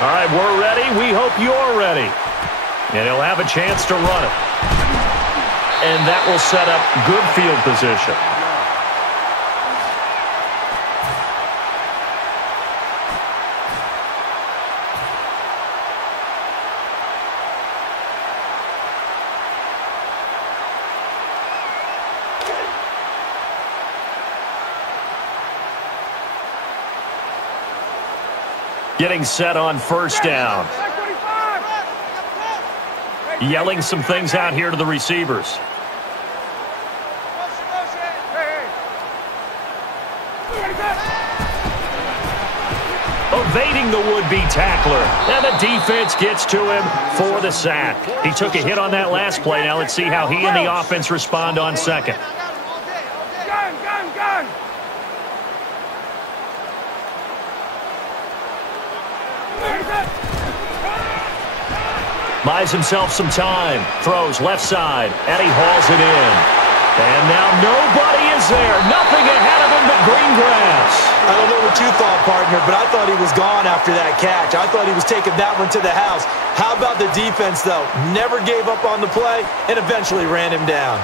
All right, we're ready. We hope you're ready. And he'll have a chance to run it. And that will set up good field position. Getting set on first down. Yelling some things out here to the receivers. Evading the would-be tackler. And the defense gets to him for the sack. He took a hit on that last play. Now let's see how he and the offense respond on second. Buys himself some time. Throws left side. And he hauls it in. And now nobody is there. Nothing ahead of him but green grass. I don't know what you thought, partner, but I thought he was gone after that catch. I thought he was taking that one to the house. How about the defense, though? Never gave up on the play and eventually ran him down.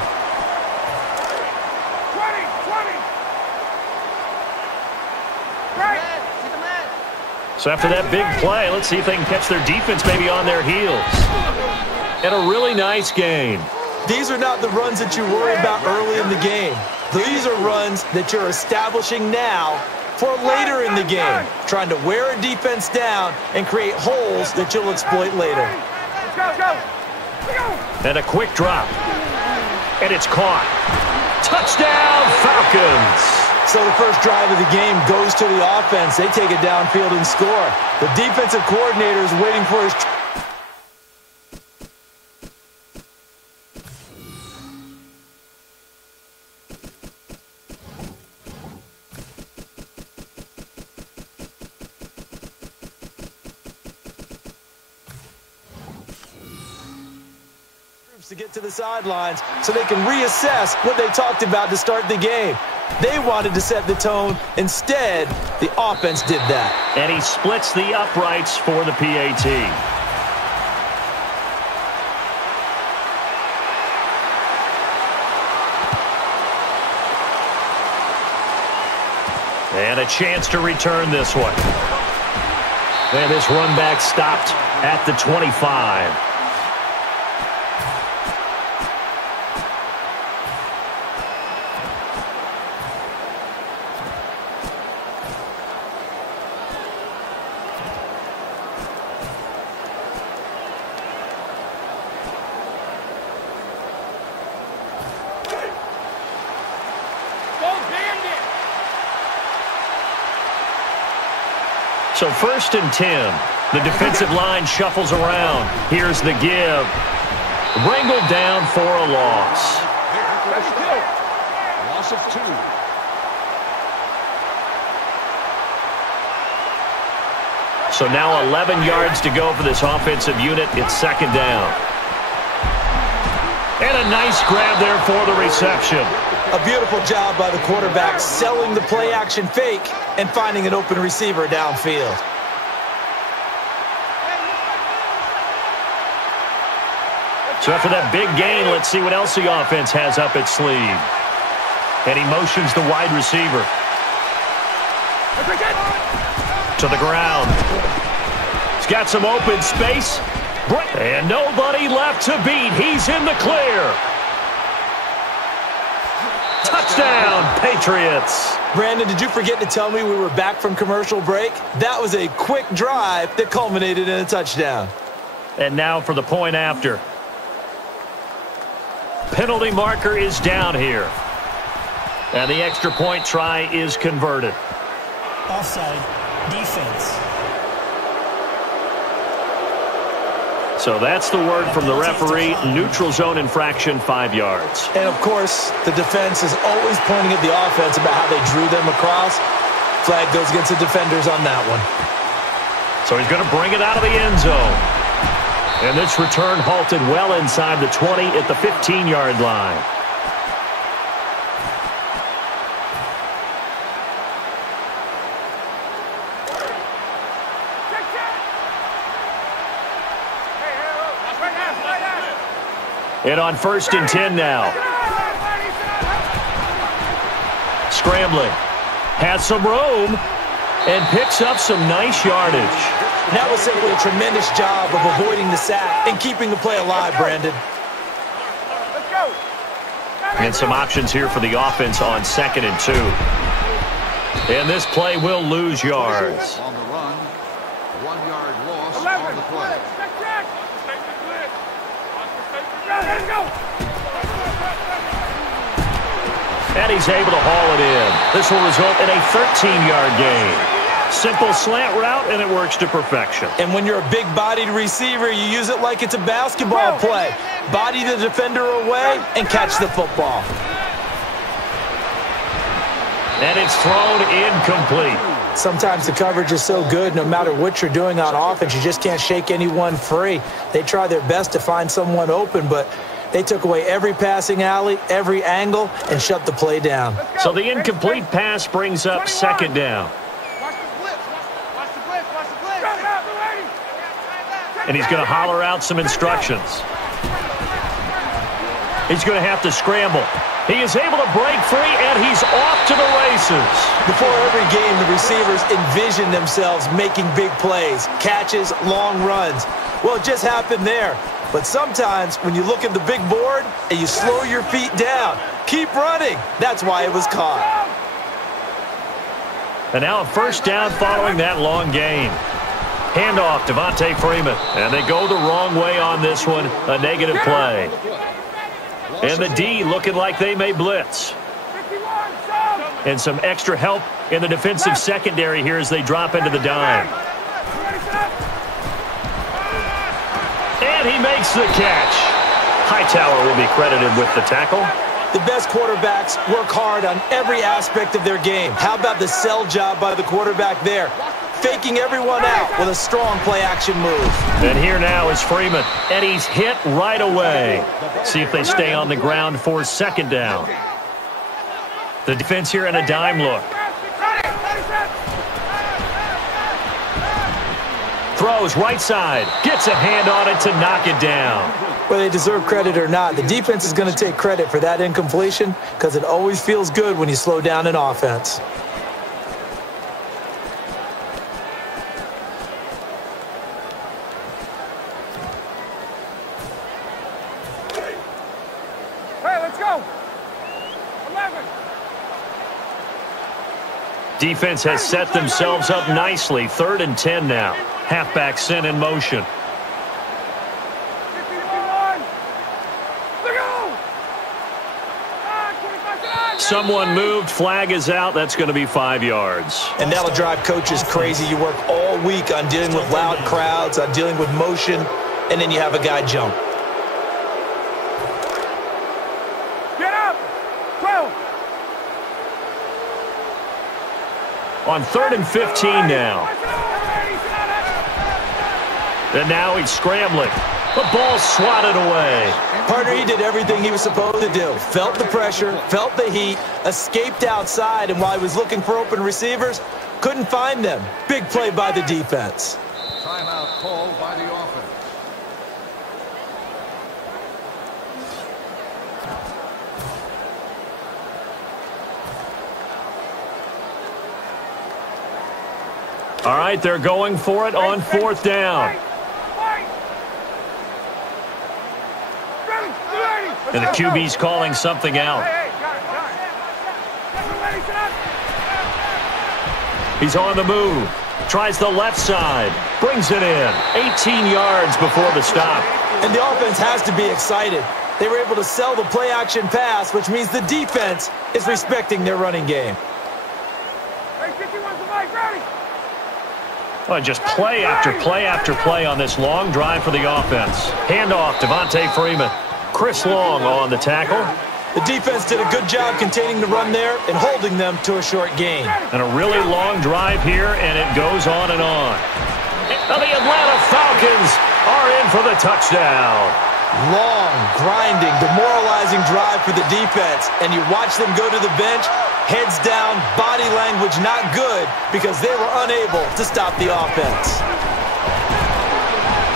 So after that big play, let's see if they can catch their defense maybe on their heels. And a really nice game. These are not the runs that you worry about early in the game. These are runs that you're establishing now for later in the game, trying to wear a defense down and create holes that you'll exploit later. And a quick drop. And it's caught. Touchdown, Falcons. So the first drive of the game goes to the offense. They take it downfield and score. The defensive coordinator is waiting for his... to get to the sidelines so they can reassess what they talked about to start the game. They wanted to set the tone. Instead, the offense did that. And he splits the uprights for the PAT. And a chance to return this one. And this run back stopped at the 25. So 1st and 10. The defensive line shuffles around. Here's the give. Wrangled down for a loss. Loss of 2. So now 11 yards to go for this offensive unit. It's 2nd down. And a nice grab there for the reception. A beautiful job by the quarterback selling the play-action fake and finding an open receiver downfield. So after that big gain, let's see what else the offense has up its sleeve. And he motions the wide receiver to the ground. He's got some open space. And nobody left to beat. He's in the clear. Touchdown, Patriots. Brandon, did you forget to tell me we were back from commercial break? That was a quick drive that culminated in a touchdown. And now for the point after. Penalty marker is down here. And the extra point try is converted. Offside, defense. So that's the word from the referee. Neutral zone infraction, 5 yards. And, of course, the defense is always pointing at the offense about how they drew them across. Flag goes against the defenders on that one. So he's going to bring it out of the end zone. And this return halted well inside the 20 at the 15-yard line. And on 1st and 10 now. Scrambling. Has some room. And picks up some nice yardage. That was simply a tremendous job of avoiding the sack and keeping the play alive, Brandon. And some options here for the offense on 2nd and 2. And this play will lose yards. On the run, 1 yard loss on the play. And he's able to haul it in. This will result in a 13-yard gain. Simple slant route, and it works to perfection. And when you're a big-bodied receiver, you use it like it's a basketball play. Body the defender away and catch the football. And it's thrown incomplete. Sometimes the coverage is so good, no matter what you're doing on offense, you just can't shake anyone free. They try their best to find someone open, but they took away every passing alley, every angle, and shut the play down. So the incomplete pass brings up 2nd down. And he's going to holler out some instructions. He's going to have to scramble. He is able to break free, and he's off to the races. Before every game, the receivers envision themselves making big plays, catches, long runs. Well, it just happened there. But sometimes when you look at the big board and you slow your feet down, keep running. That's why it was caught. And now a 1st down following that long gain. Handoff, Devontae Freeman. And they go the wrong way on this one. A negative play. And the D looking like they may blitz. And some extra help in the defensive secondary here as they drop into the dime. And he makes the catch. Hightower will be credited with the tackle. The best quarterbacks work hard on every aspect of their game. How about the sell job by the quarterback there? Faking everyone out with a strong play-action move. And here now is Freeman, and he's hit right away. See if they stay on the ground for 2nd down. The defense here in a dime look. Throws right side, gets a hand on it to knock it down. Whether they deserve credit or not, the defense is going to take credit for that incompletion because it always feels good when you slow down an offense. Defense has set themselves up nicely. 3rd and 10 now. Halfback sent in motion. Someone moved. Flag is out. That's going to be 5 yards. And that'll drive coaches crazy. You work all week on dealing with loud crowds, on dealing with motion, and then you have a guy jump. On 3rd and 15 now. And now he's scrambling. The ball swatted away. Partner, he did everything he was supposed to do. Felt the pressure, felt the heat, escaped outside, and while he was looking for open receivers, couldn't find them. Big play by the defense. Timeout called by the offense. All right, they're going for it on 4th down. And the QB's calling something out. He's on the move. Tries the left side. Brings it in. 18 yards before the stop. And the offense has to be excited. They were able to sell the play-action pass, which means the defense is respecting their running game. Well, just play after play after play on this long drive for the offense. Handoff, Devontae Freeman. Chris Long on the tackle. The defense did a good job containing the run there and holding them to a short gain. And a really long drive here, and it goes on and on. And the Atlanta Falcons are in for the touchdown. Long, grinding, demoralizing drive for the defense. And you watch them go to the bench, heads down, body language not good because they were unable to stop the offense.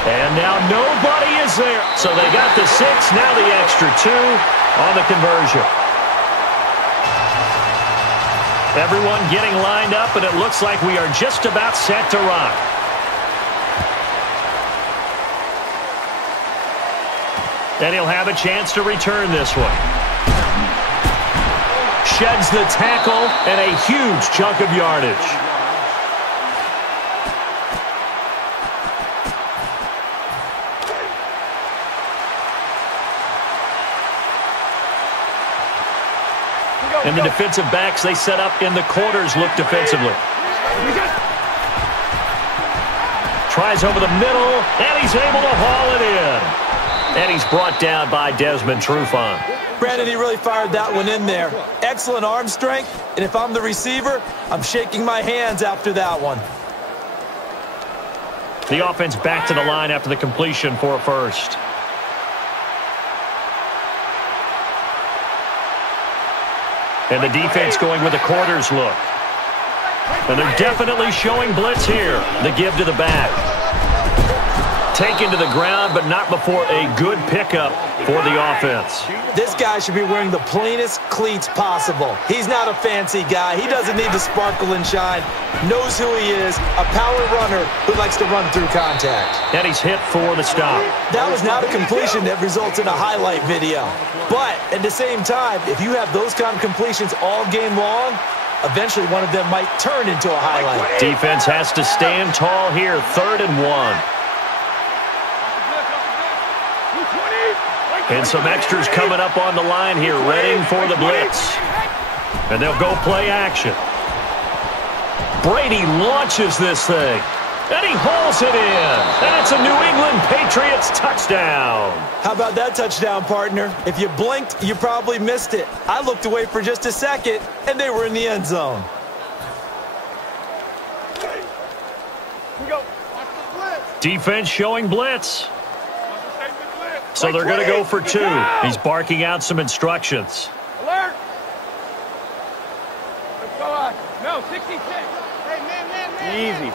And now nobody is there. So they got the 6, now the extra 2 on the conversion. Everyone getting lined up, and it looks like we are just about set to rock. And he'll have a chance to return this one. Sheds the tackle, and a huge chunk of yardage. And the defensive backs they set up in the corners look defensively. Tries over the middle, and he's able to haul it in. And he's brought down by Desmond Trufant. Brandon, he really fired that one in there. Excellent arm strength, and if I'm the receiver, I'm shaking my hands after that one. The offense back to the line after the completion for a first. And the defense going with a quarters look. And they're definitely showing blitz here. The give to the back. Taken to the ground, but not before a good pickup for the offense. This guy should be wearing the plainest cleats possible. He's not a fancy guy. He doesn't need to sparkle and shine. Knows who he is, a power runner who likes to run through contact. And he's hit for the stop. That was not a completion that results in a highlight video. But at the same time, if you have those kind of completions all game long, eventually one of them might turn into a highlight. Defense has to stand tall here, 3rd and 1. And some extras coming up on the line here, ready for the blitz. And they'll go play action. Brady launches this thing. And he hauls it in. And it's a New England Patriots touchdown. How about that touchdown, partner? If you blinked, you probably missed it. I looked away for just a second, and they were in the end zone. Defense showing blitz. So they're going to go for 2. He's barking out some instructions. Alert! Let's go. No, 66. Hey, man. Easy.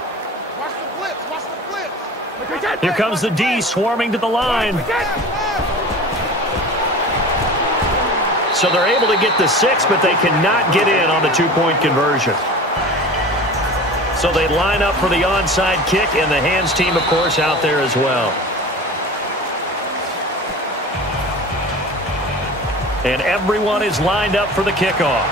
Watch the blitz. Watch the blitz. Here comes the D swarming to the line. So they're able to get the 6, but they cannot get in on the 2-point conversion. So they line up for the onside kick, and the hands team, of course, out there as well. And everyone is lined up for the kickoff.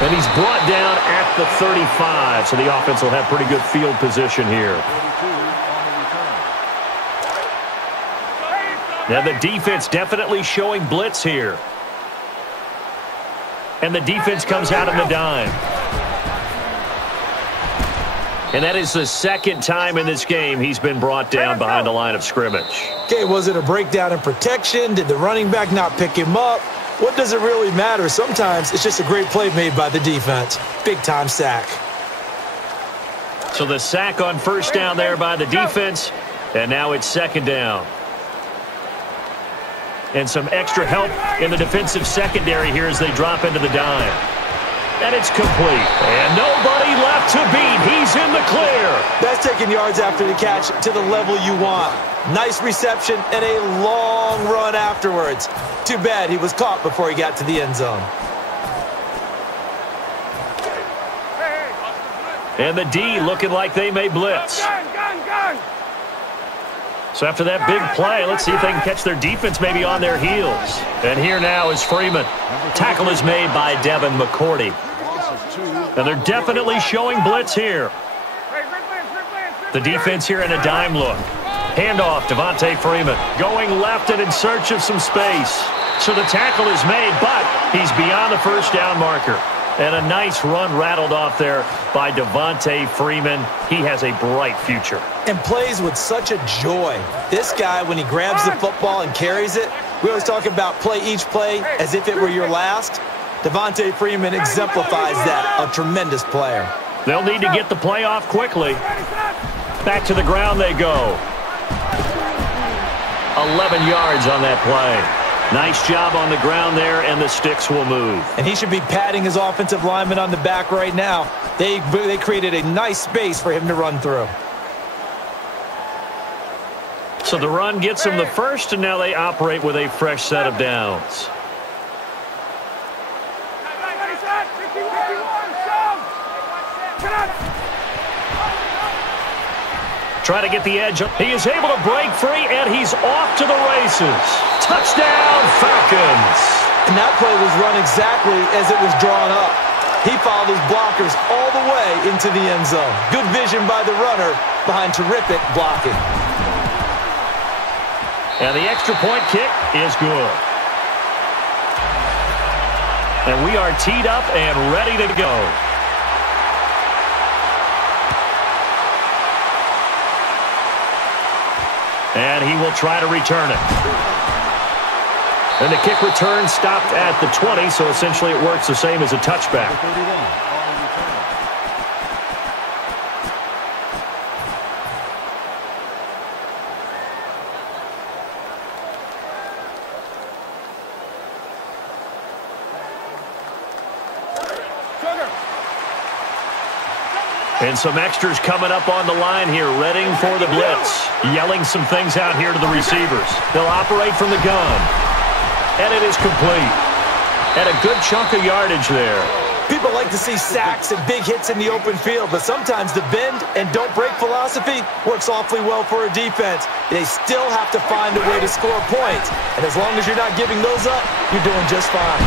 And he's brought down at the 35, so the offense will have pretty good field position here. Now the defense definitely showing blitz here. And the defense comes out in the dime. And that is the 2nd time in this game he's been brought down behind the line of scrimmage. Okay, was it a breakdown in protection? Did the running back not pick him up? What does it really matter? Sometimes it's just a great play made by the defense. Big-time sack. So the sack on 1st down there by the defense, and now it's 2nd down. And some extra help in the defensive secondary here as they drop into the dime. And it's complete. And nobody left to beat. He's in the clear. That's taking yards after the catch to the level you want. Nice reception and a long run afterwards. Too bad he was caught before he got to the end zone. And the D looking like they may blitz. So after that big play, let's see if they can catch their defense maybe on their heels. And here now is Freeman. Tackle is made by Devin McCourty. And they're definitely showing blitz here. The defense here in a dime look. Handoff, Devontae Freeman. Going left and in search of some space. So the tackle is made, but he's beyond the 1st down marker. And a nice run rattled off there by Devontae Freeman. He has a bright future. And plays with such a joy. This guy, when he grabs the football and carries it, we always talk about play each play as if it were your last. Devontae Freeman exemplifies that. A tremendous player. They'll need to get the play off quickly. Back to the ground they go. 11 yards on that play. Nice job on the ground there, and the sticks will move. And he should be patting his offensive lineman on the back right now. They created a nice space for him to run through. So the run gets them the first, and now they operate with a fresh set of downs. Try to get the edge. He is able to break free, and he's off to the races. Touchdown, Falcons. And that play was run exactly as it was drawn up. He followed his blockers all the way into the end zone. Good vision by the runner behind terrific blocking. And the extra point kick is good. And we are teed up and ready to go. And he will try to return it. And the kick return stopped at the 20, so essentially it works the same as a touchback. And some extras coming up on the line here, readying for the blitz. Yelling some things out here to the receivers. They'll operate from the gun. And it is complete. And a good chunk of yardage there. People like to see sacks and big hits in the open field, but sometimes the bend and don't break philosophy works awfully well for a defense. They still have to find a way to score points. And as long as you're not giving those up, you're doing just fine.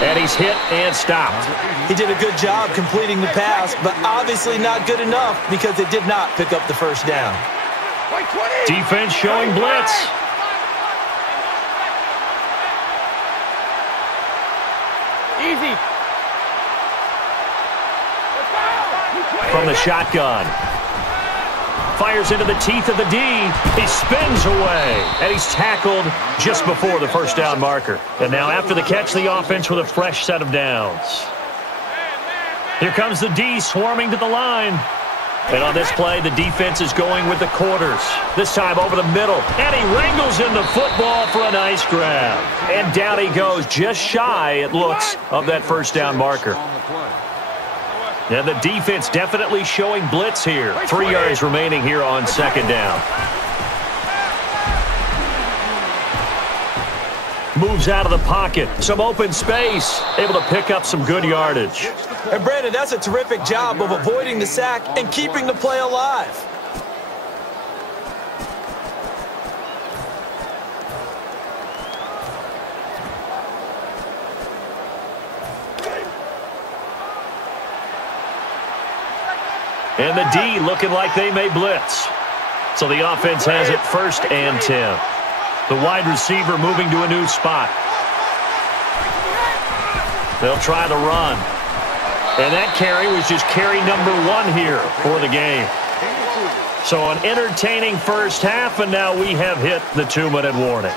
And he's hit and stopped. He did a good job completing the pass, but obviously not good enough because it did not pick up the first down. Defense showing blitz. Easy. From the shotgun. Fires into the teeth of the D. He spins away. And he's tackled just before the first down marker. And now after the catch, the offense with a fresh set of downs. Here comes the D swarming to the line. And on this play, the defense is going with the quarters. This time over the middle. And he wrangles in the football for a nice grab. And down he goes, just shy, it looks, of that first down marker. And the defense definitely showing blitz here. 3 yards remaining here on second down. Moves out of the pocket. Some open space. Able to pick up some good yardage. And Brandon, that's a terrific job of avoiding the sack and keeping the play alive. And the D looking like they may blitz. So the offense has it 1st and 10. The wide receiver moving to a new spot. They'll try the run. And that carry was just carry number 1 here for the game. So an entertaining first half, and now we have hit the 2-minute warning.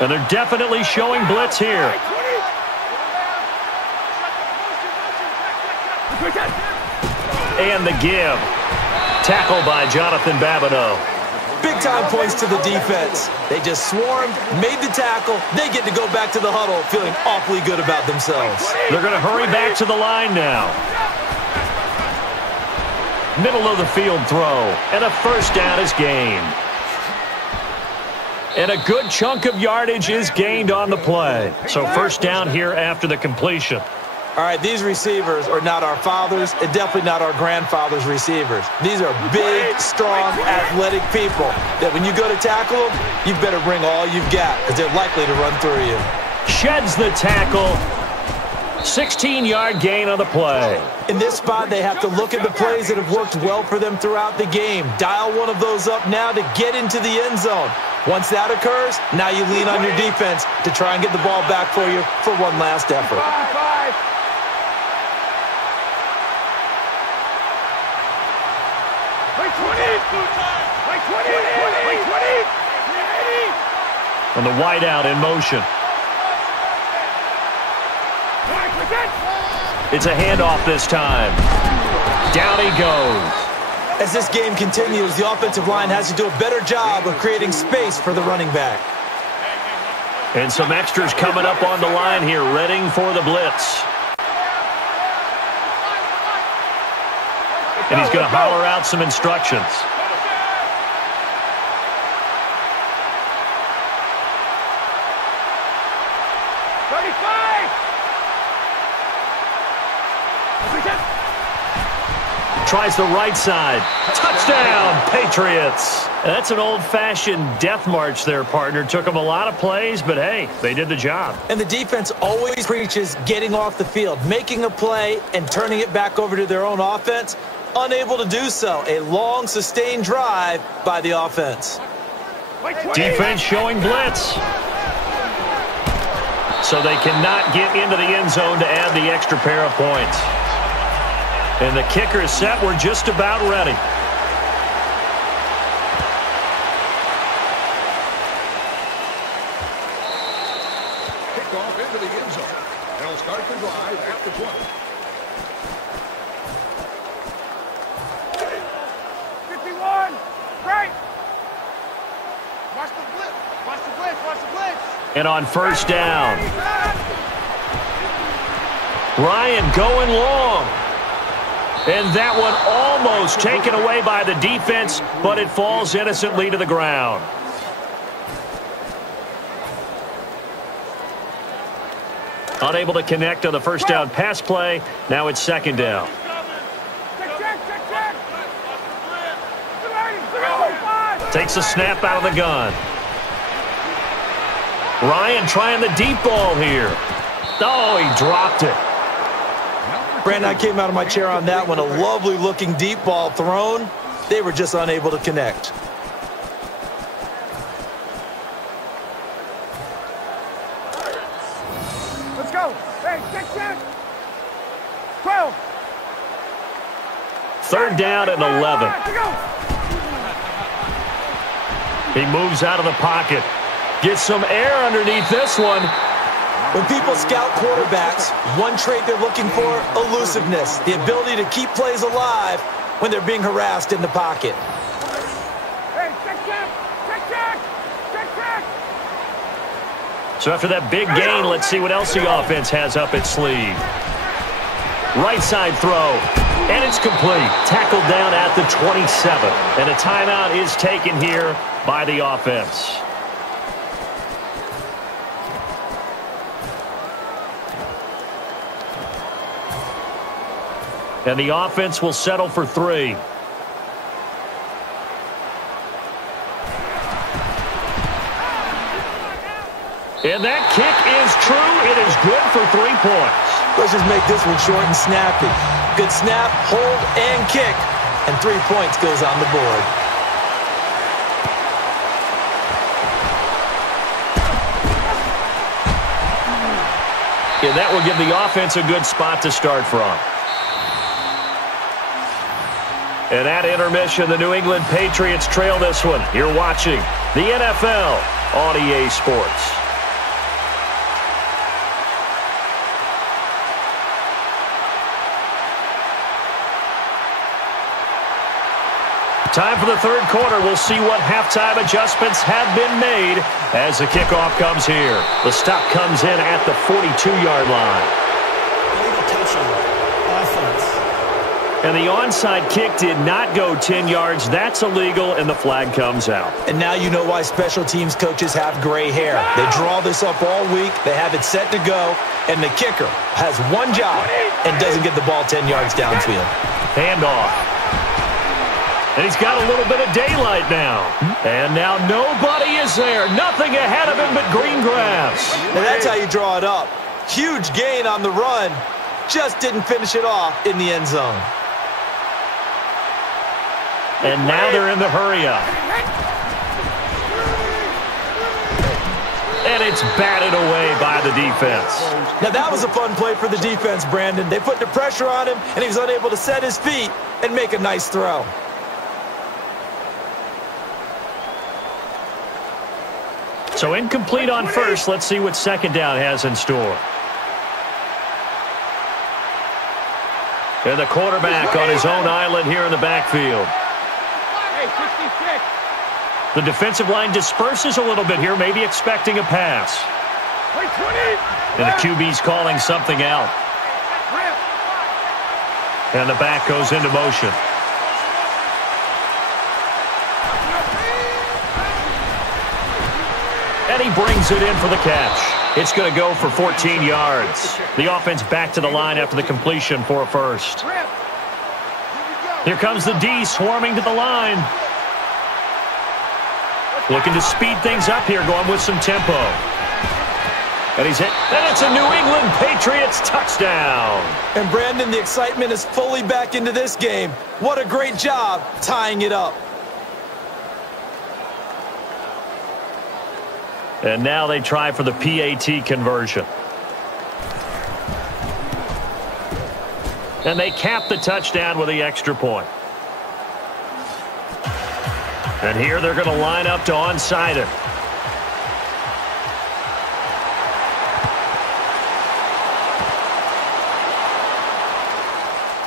And they're definitely showing blitz here. And the give. Tackle by Jonathan Babineau. Big-time points to the defense. They just swarmed, made the tackle. They get to go back to the huddle feeling awfully good about themselves. They're going to hurry back to the line now. Middle of the field throw. And a first down is gained. And a good chunk of yardage is gained on the play. So first down here after the completion. All right, these receivers are not our fathers and definitely not our grandfather's receivers. These are big, strong, athletic people that when you go to tackle them, you better bring all you've got because they're likely to run through you. Sheds the tackle. 16-yard gain on the play. In this spot, they have to look at the plays that have worked well for them throughout the game. Dial one of those up now to get into the end zone. Once that occurs, now you lean on your defense to try and get the ball back for you for one last effort. And the wideout in motion. It's a handoff this time. Down he goes. As this game continues, the offensive line has to do a better job of creating space for the running back. And some extras coming up on the line here, readying for the blitz. And he's going to holler out some instructions. Tries the right side. Touchdown, Patriots. That's an old-fashioned death march there, partner. Took them a lot of plays, but hey, they did the job. And the defense always preaches getting off the field, making a play, and turning it back over to their own offense. Unable to do so. A long, sustained drive by the offense. Defense showing blitz. So they cannot get into the end zone to add the extra pair of points. And the kicker is set. We're just about ready. Kickoff into the end zone. They'll start the drive at the 20. 51. Right. Watch the blitz. Watch the blitz. Watch the blitz. And on first down, Ryan going long. And that one almost taken away by the defense, but it falls innocently to the ground. Unable to connect on the first down pass play. Now it's second down. Takes a snap out of the gun. Ryan trying the deep ball here. Oh, he dropped it. Brandon, I came out of my chair on that one. A lovely-looking deep ball thrown. They were just unable to connect. Let's go. Hey, check. 12. Third down and 11. He moves out of the pocket. Gets some air underneath this one. When people scout quarterbacks, one trait they're looking for, elusiveness, the ability to keep plays alive when they're being harassed in the pocket. Hey, check. So after that big gain, let's see what else the offense has up its sleeve. Right side throw, and it's complete. Tackled down at the 27. And a timeout is taken here by the offense. And the offense will settle for 3. And that kick is true. It is good for 3 points. Let's just make this one short and snappy. Good snap, hold, and kick. And 3 points goes on the board. And that will give the offense a good spot to start from. And at intermission, the New England Patriots trail this one. You're watching the NFL on EA Sports. Time for the third quarter. We'll see what halftime adjustments have been made as the kickoff comes here. The stop comes in at the 42-yard line. Illegal touching. Offense. And the onside kick did not go 10 yards. That's illegal, and the flag comes out. And now you know why special teams coaches have gray hair. They draw this up all week. They have it set to go, and the kicker has one job and doesn't get the ball 10 yards downfield. Handoff. And he's got a little bit of daylight now. And now nobody is there. Nothing ahead of him but green grass. And that's how you draw it up. Huge gain on the run. Just didn't finish it off in the end zone. And now they're in the hurry-up. And it's batted away by the defense. Now that was a fun play for the defense, Brandon. They put the pressure on him, and he was unable to set his feet and make a nice throw. So incomplete on first. Let's see what second down has in store. And the quarterback on his own island here in the backfield. Hey, 66. The defensive line disperses a little bit here, maybe expecting a pass. Wait, 20. And the QB's calling something out. And the back goes into motion. And he brings it in for the catch. It's going to go for 14 yards. The offense back to the line after the completion for a first. Here comes the D swarming to the line. Looking to speed things up here, going with some tempo. And he's hit. And it's a New England Patriots touchdown. And Brandon, the excitement is fully back into this game. What a great job tying it up. And now they try for the PAT conversion. And they cap the touchdown with the extra point. And here they're going to line up to onside it.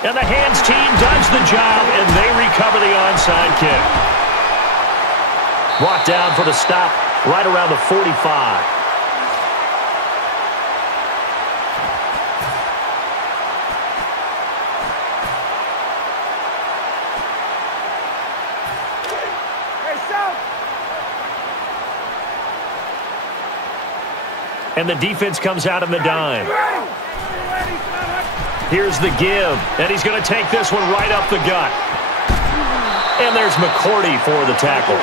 And the hands team does the job, and they recover the onside kick. Brought down for the stop right around the 45. And the defense comes out in the dime. Here's the give. And he's going to take this one right up the gut. And there's McCourty for the tackle.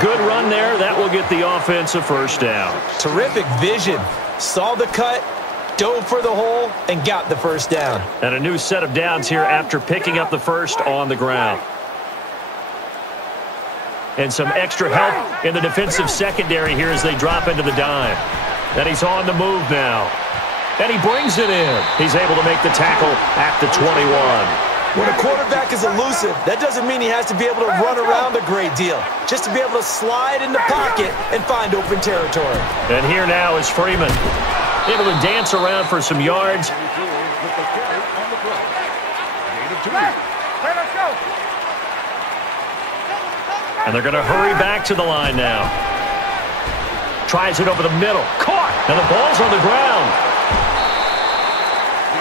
Good run there. That will get the offense a first down. Terrific vision. Saw the cut, dove for the hole, and got the first down. And a new set of downs here after picking up the first on the ground. And some extra help in the defensive secondary here as they drop into the dime. And he's on the move now. And he brings it in. He's able to make the tackle at the 21. When a quarterback is elusive, that doesn't mean he has to be able to run around a great deal. Just to be able to slide in the pocket and find open territory. And here now is Freeman. Able to dance around for some yards. And they're going to hurry back to the line now. Tries it over the middle. Caught. And the ball's on the ground.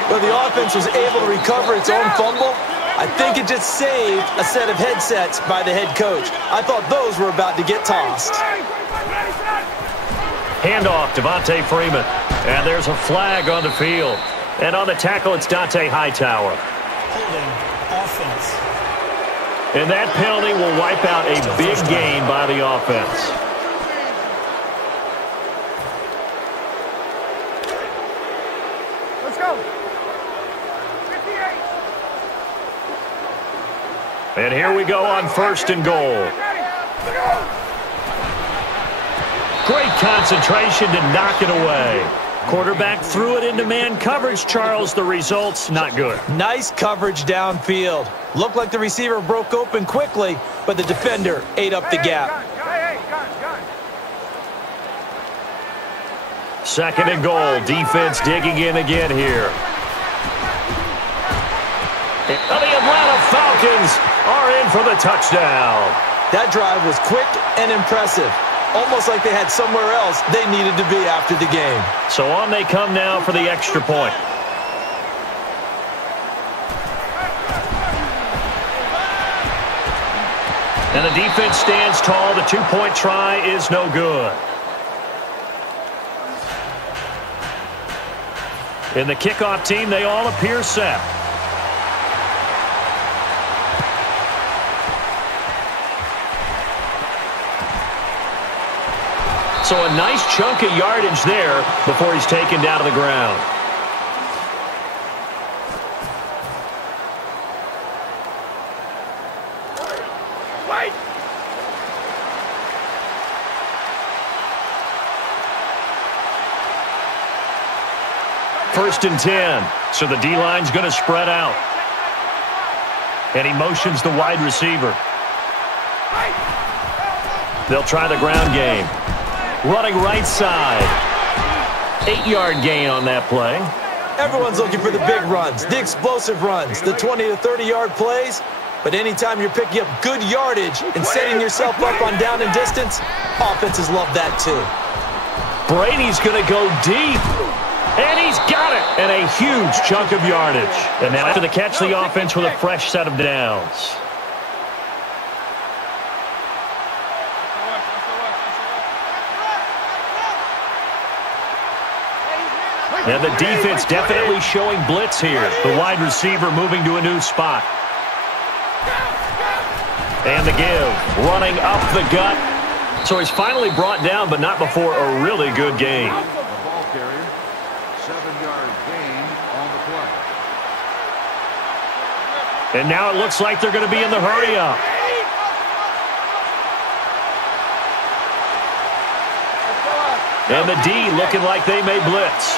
Well, the offense was able to recover its own fumble. I think it just saved a set of headsets by the head coach. I thought those were about to get tossed. Handoff, Devontae Freeman. And there's a flag on the field. And on the tackle, it's Dante Hightower. Holding offense. And that penalty will wipe out a big gain by the offense. And here we go on 1st and goal. Great concentration to knock it away. Quarterback threw it into man coverage, Charles. The result's not good. Nice coverage downfield. Looked like the receiver broke open quickly, but the defender ate up the gap. 2nd and goal. Defense digging in again here. And the Atlanta Falcons are in for the touchdown. That drive was quick and impressive. Almost like they had somewhere else they needed to be after the game. So on they come now for the extra point. And the defense stands tall. The 2-point try is no good. In the kickoff team, they all appear set. So a nice chunk of yardage there before he's taken down to the ground. Wait. First and 10. So the D-line's going to spread out. And he motions the wide receiver. They'll try the ground game. Running right side. 8-yard gain on that play. Everyone's looking for the big runs, the explosive runs, the 20 to 30-yard plays. But anytime you're picking up good yardage and setting yourself up on down and distance, offenses love that too. Brady's going to go deep. And he's got it. And a huge chunk of yardage. And now after the catch, the offense with a fresh set of downs. And the defense definitely showing blitz here. The wide receiver moving to a new spot. And the give, running up the gut. So he's finally brought down, but not before a really good game. The ball carrier, 7-yard gain on the play. And now it looks like they're going to be in the hurry-up. And the D looking like they may blitz.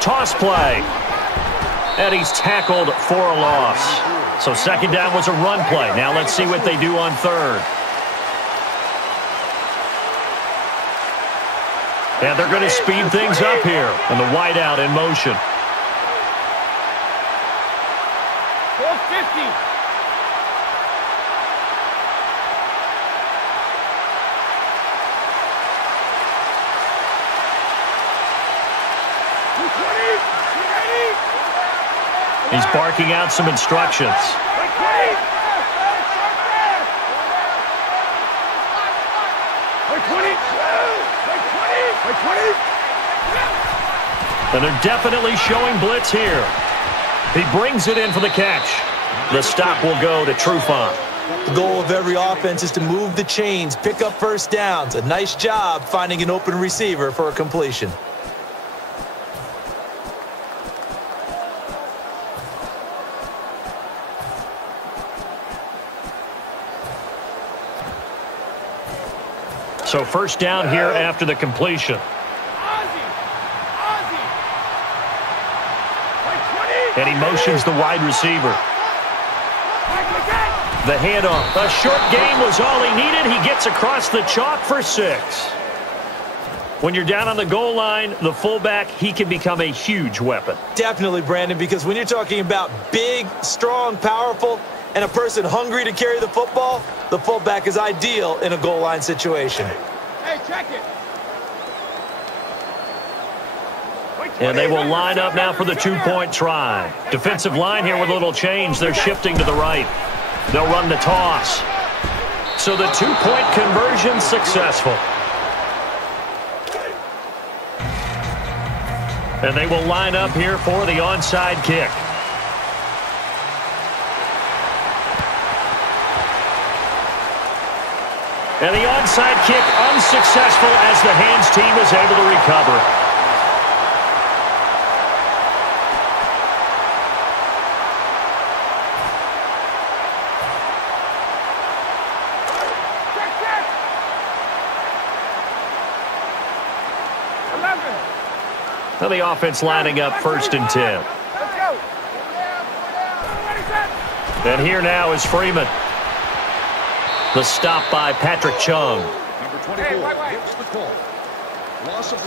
Toss play. And he's tackled for a loss. So second down was a run play. Now let's see what they do on third. And they're going to speed things up here. And the wideout in motion. 450. He's barking out some instructions. And they're definitely showing blitz here. He brings it in for the catch. The stop will go to Trufant. The goal of every offense is to move the chains, pick up first downs. A nice job finding an open receiver for a completion. So first down here after the completion. And he motions the wide receiver. The handoff. A short gain was all he needed. He gets across the chalk for 6. When you're down on the goal line, the fullback, he can become a huge weapon. Definitely, Brandon, because when you're talking about big, strong, powerful, and a person hungry to carry the football, the fullback is ideal in a goal line situation. Hey, check it. And they will line up now for the two-point try. Defensive line here with a little change. They're shifting to the right. They'll run the toss. So the two-point conversion successful. And they will line up here for the onside kick. And the onside kick unsuccessful as the hands team is able to recover. Now the offense lining up 1st and 10. And here now is Freeman. The stop by Patrick Chung. Number 24 gets the call. Loss of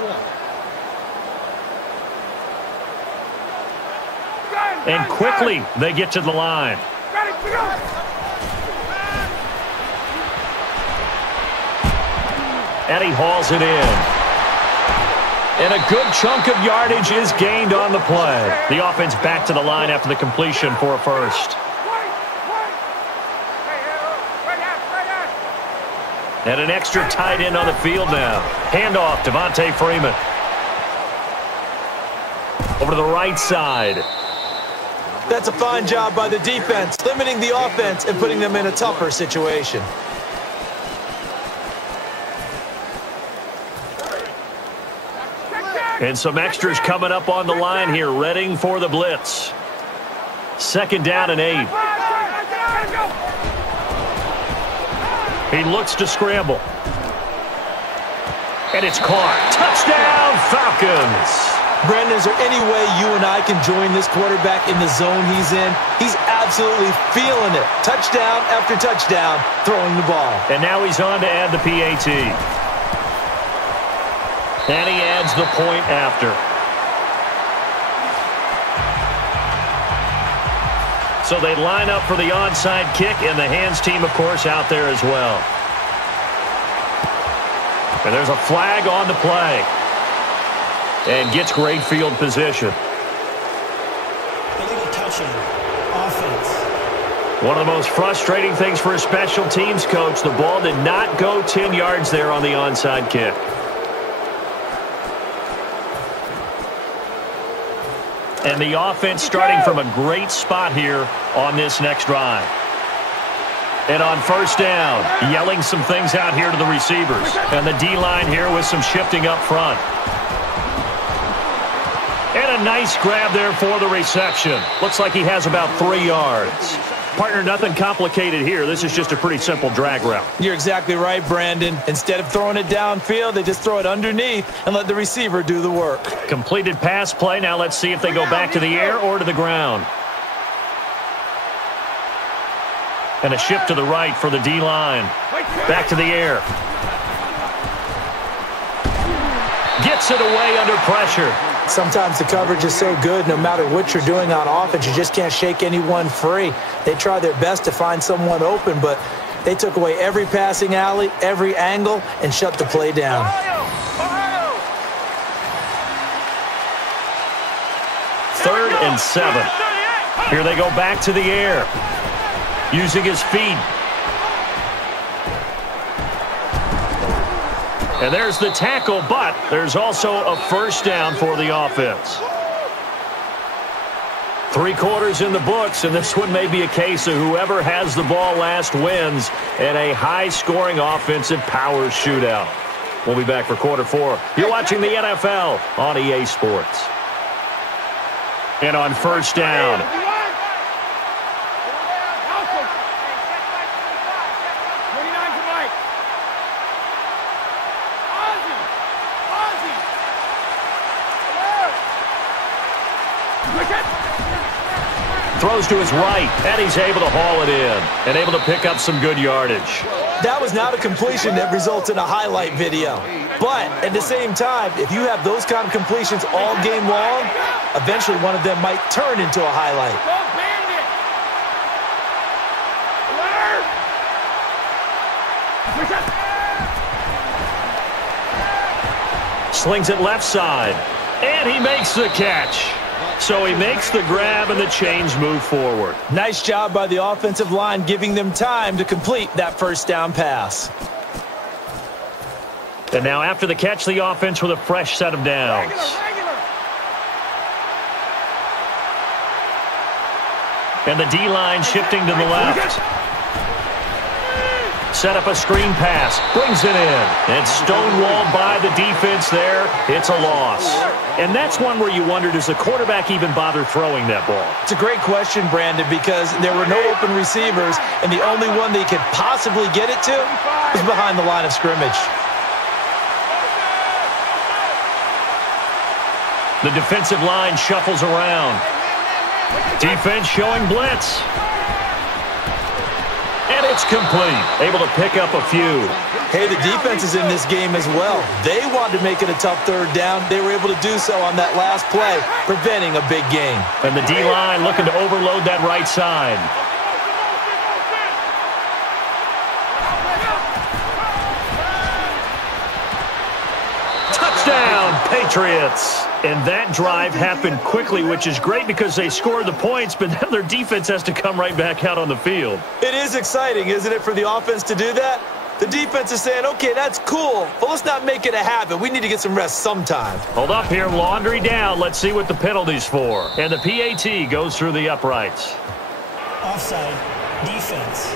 1. And quickly they get to the line. And he hauls it in. And a good chunk of yardage is gained on the play. The offense back to the line after the completion for a first. And an extra tight end on the field now. Handoff, Devontae Freeman. Over to the right side. That's a fine job by the defense, limiting the offense and putting them in a tougher situation. And some extras coming up on the line here, readying for the blitz. 2nd down and 8. He looks to scramble. And it's caught. Touchdown, Falcons. Brandon, is there any way you and and I can join this quarterback in the zone he's in. He's absolutely feeling it. Touchdown after touchdown, throwing the ball. And now he's on to add the PAT. And he adds the point after. So they line up for the onside kick, and the hands team, of course, out there as well. And there's a flag on the play. And gets great field position. Illegal touching. Offense. One of the most frustrating things for a special teams coach, the ball did not go 10 yards there on the onside kick. And the offense starting from a great spot here on this next drive. And on first down, yelling some things out here to the receivers. And the D-line here with some shifting up front. And a nice grab there for the reception. Looks like he has about 3 yards. Partner, nothing complicated here. This is just a pretty simple drag route. You're exactly right, Brandon. Instead of throwing it downfield, they just throw it underneath and let the receiver do the work. Completed pass play. Now let's see if they go back to the air or to the ground. And a shift to the right for the D-line. Back to the air. Gets it away under pressure. Sometimes the coverage is so good, no matter what you're doing on offense, you just can't shake anyone free. They try their best to find someone open, but they took away every passing alley, every angle, and shut the play down. Third and 7. Here they go back to the air. Using his feet. And there's the tackle, but there's also a first down for the offense. 3 quarters in the books, and this one may be a case of whoever has the ball last wins in a high-scoring offensive power shootout. We'll be back for quarter 4. You're watching the NFL on EA Sports. And on first down. Throws to his right, and he's able to haul it in and able to pick up some good yardage. That was not a completion that results in a highlight video. But at the same time, if you have those kind of completions all game long, eventually one of them might turn into a highlight. Slings it left side, and he makes the catch. So he makes the grab and the chains move forward. Nice job by the offensive line, giving them time to complete that first down pass. And now after the catch, the offense with a fresh set of downs. And the D-line shifting to the left. Set up a screen pass, brings it in, and stonewalled by the defense there. It's a loss. And that's one where you wonder, does the quarterback even bother throwing that ball? It's a great question, Brandon, because there were no open receivers, and the only one they could possibly get it to was behind the line of scrimmage. The defensive line shuffles around. Defense showing blitz. And it's complete. Able to pick up a few. Hey, the defense is in this game as well. They wanted to make it a tough third down. They were able to do so on that last play, preventing a big gain. And the D-line looking to overload that right side. Touchdown, Patriots. And that drive happened quickly, which is great because they scored the points, but then their defense has to come right back out on the field. It is exciting, isn't it, for the offense to do that? The defense is saying, okay, that's cool, but let's not make it a habit. We need to get some rest sometime. Hold up here, laundry down. Let's see what the penalty's for. And the PAT goes through the uprights. Offside, defense.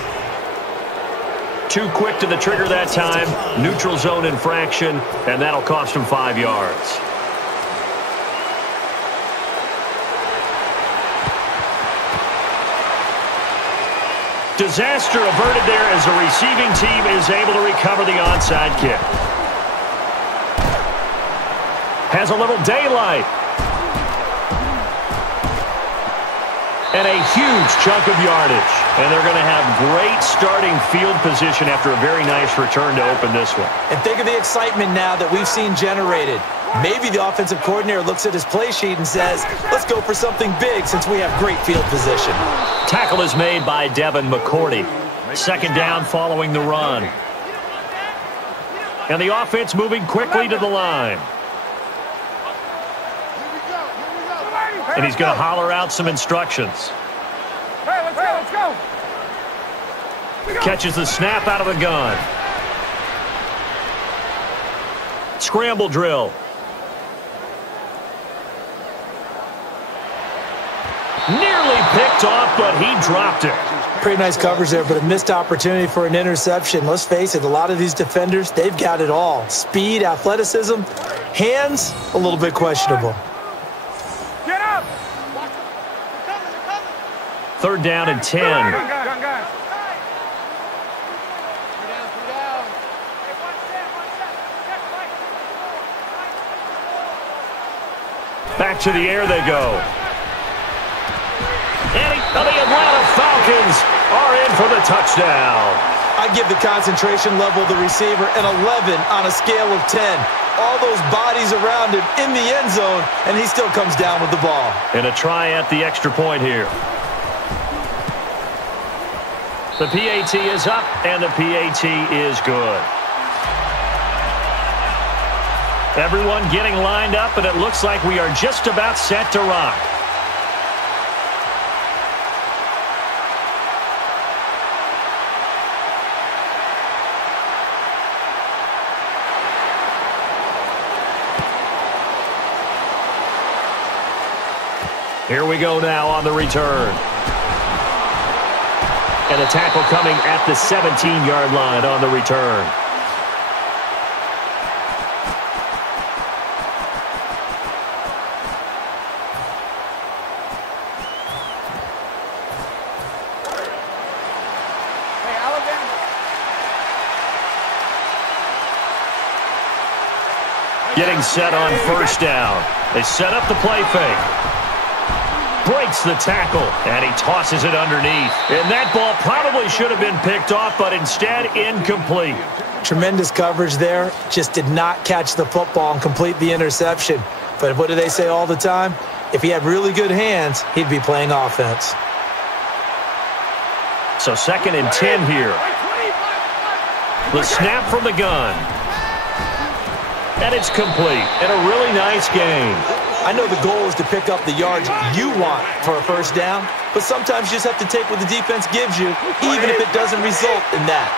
Too quick to the trigger that time. Neutral zone infraction, and that'll cost him 5 yards. Disaster averted there as the receiving team is able to recover the onside kick. Has a little daylight. And a huge chunk of yardage. And they're going to have great starting field position after a very nice return to open this one. And think of the excitement now that we've seen generated. Maybe the offensive coordinator looks at his play sheet and says, let's go for something big since we have great field position. Tackle is made by Devin McCourty. Second down following the run. And the offense moving quickly to the line. And he's going to holler out some instructions. Hey, let's go. Catches the snap out of the gun. Scramble drill. Nearly picked off, but he dropped it. Pretty nice coverage there, but a missed opportunity for an interception. Let's face it, a lot of these defenders, they've got it all. Speed, athleticism, hands, a little bit questionable. Get up! Third down and 10. Gun. Back to the air they go. And the Atlanta Falcons are in for the touchdown. I give the concentration level of the receiver an 11 on a scale of 10. All those bodies around him in the end zone, and he still comes down with the ball. And a try at the extra point here. The PAT is up, and the PAT is good. Everyone getting lined up, and it looks like we are just about set to rock. Here we go now on the return. And a tackle coming at the 17-yard line on the return. Getting set on first down. They set up the play fake. Breaks the tackle, and he tosses it underneath. And that ball probably should have been picked off, but instead incomplete. Tremendous coverage there. Just did not catch the football and complete the interception. But what do they say all the time? If he had really good hands, he'd be playing offense. So second and 10 here. The snap from the gun. And it's complete. And a really nice game. I know the goal is to pick up the yards you want for a first down, but sometimes you just have to take what the defense gives you, even if it doesn't result in that.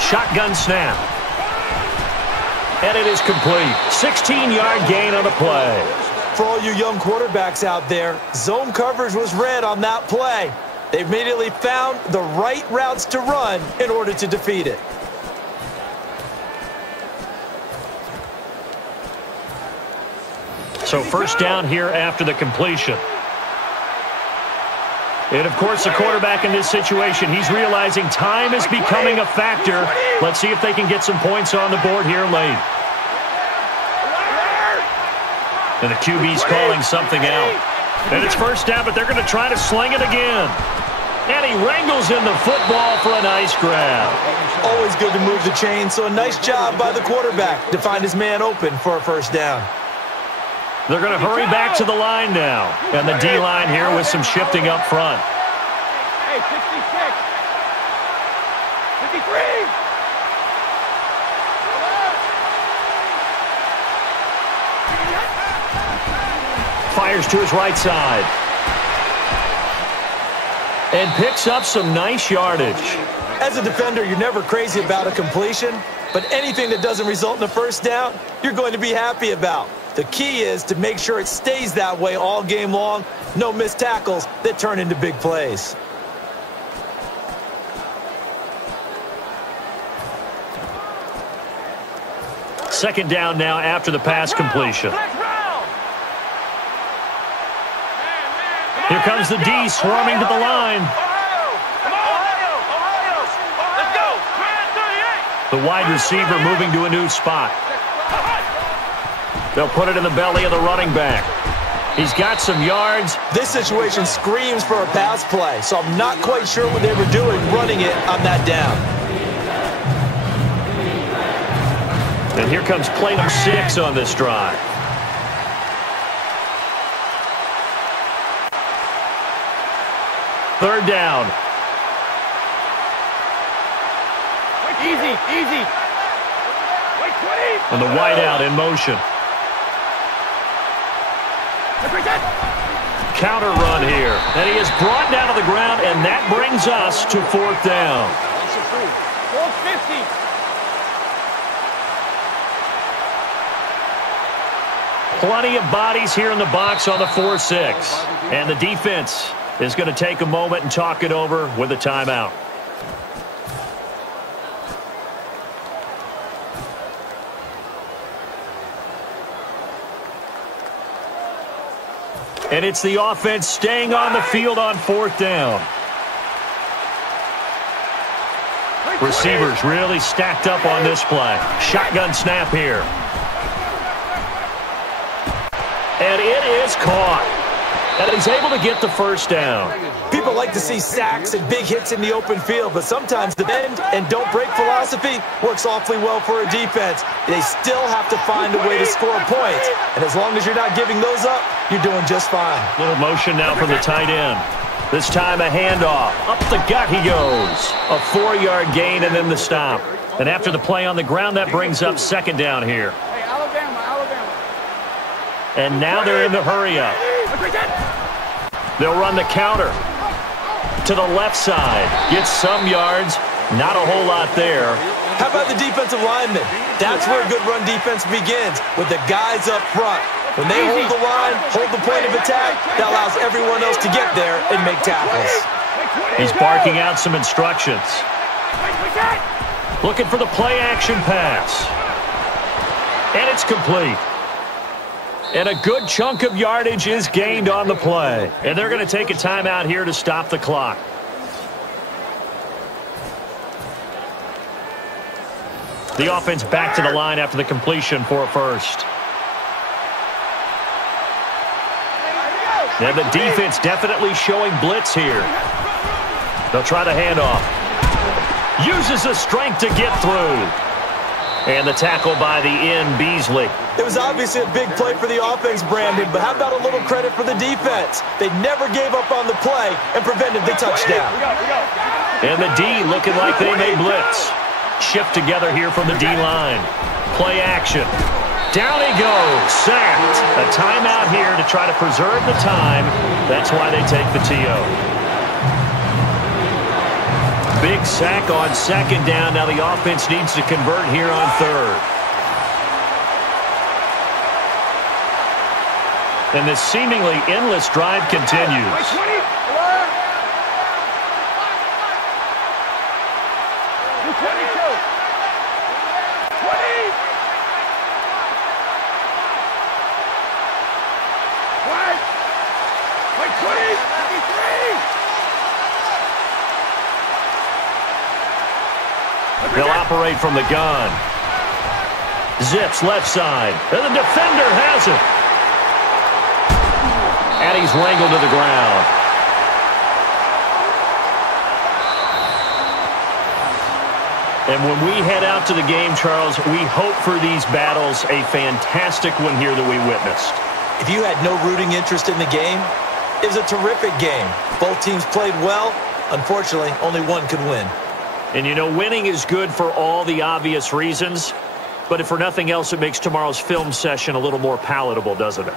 Shotgun snap. And it is complete. 16-yard gain on the play. For all you young quarterbacks out there, zone coverage was read on that play. They immediately found the right routes to run in order to defeat it. So first down here after the completion. And, of course, the quarterback in this situation, he's realizing time is becoming a factor. Let's see if they can get some points on the board here late. And the QB's calling something out. And it's first down, but they're going to try to sling it again. And he wrangles in the football for a nice grab. Always good to move the chain, so a nice job by the quarterback to find his man open for a first down. They're going to hurry back to the line now. And the D-line here with some shifting up front. Hey, 66. 53. Fires to his right side. And picks up some nice yardage. As a defender, you're never crazy about a completion, but anything that doesn't result in a first down, you're going to be happy about. The key is to make sure it stays that way all game long. No missed tackles that turn into big plays. Second down now after the pass completion. Here comes the D swarming to the line. The wide receiver moving to a new spot. They'll put it in the belly of the running back. He's got some yards. This situation screams for a pass play, so I'm not quite sure what they were doing running it on that down. And here comes play number 6 on this drive. Third down. Easy, easy. And the wideout in motion. Counter run here. And he is brought down to the ground, and that brings us to 4th down. 450. Plenty of bodies here in the box on the 4-6. And the defense is going to take a moment and talk it over with a timeout. And it's the offense staying on the field on 4th down. Receivers really stacked up on this play. Shotgun snap here. And it is caught. And he's able to get the first down. People like to see sacks and big hits in the open field, but sometimes the bend and don't break philosophy works awfully well for a defense. They still have to find a way to score points, and as long as you're not giving those up, you're doing just fine. Little motion now from the tight end. This time a handoff. Up the gut he goes. A 4-yard gain and then the stop. And after the play on the ground, that brings up 2nd down here. Hey, Alabama. And now they're in the hurry-up. They'll run the counter to the left side. Gets some yards. Not a whole lot there. How about the defensive linemen? That's where a good run defense begins, with the guys up front. When they hold the line, hold the point of attack, that allows everyone else to get there and make tackles. He's barking out some instructions. Looking for the play-action pass. And it's complete. And a good chunk of yardage is gained on the play. And they're going to take a timeout here to stop the clock. The offense back to the line after the completion for a first. And the defense definitely showing blitz here. They'll try the handoff. Uses the strength to get through. And the tackle by the end, Beasley. It was obviously a big play for the offense, Brandon, but how about a little credit for the defense? They never gave up on the play and prevented the touchdown. And the D looking like they may blitz. Shift together here from the D-line. Play action. Down he goes. Sacked. A timeout here to try to preserve the time. That's why they take the TO. Big sack on 2nd down. Now the offense needs to convert here on 3rd. And this seemingly endless drive continues. They'll operate from the gun. Zips left side. And the defender has it. And he's wrangled to the ground. And when we head out to the game, Charles, we hope for these battles. A fantastic one here that we witnessed. If you had no rooting interest in the game, it was a terrific game. Both teams played well. Unfortunately, only one could win. And, you know, winning is good for all the obvious reasons. But if for nothing else, it makes tomorrow's film session a little more palatable, doesn't it?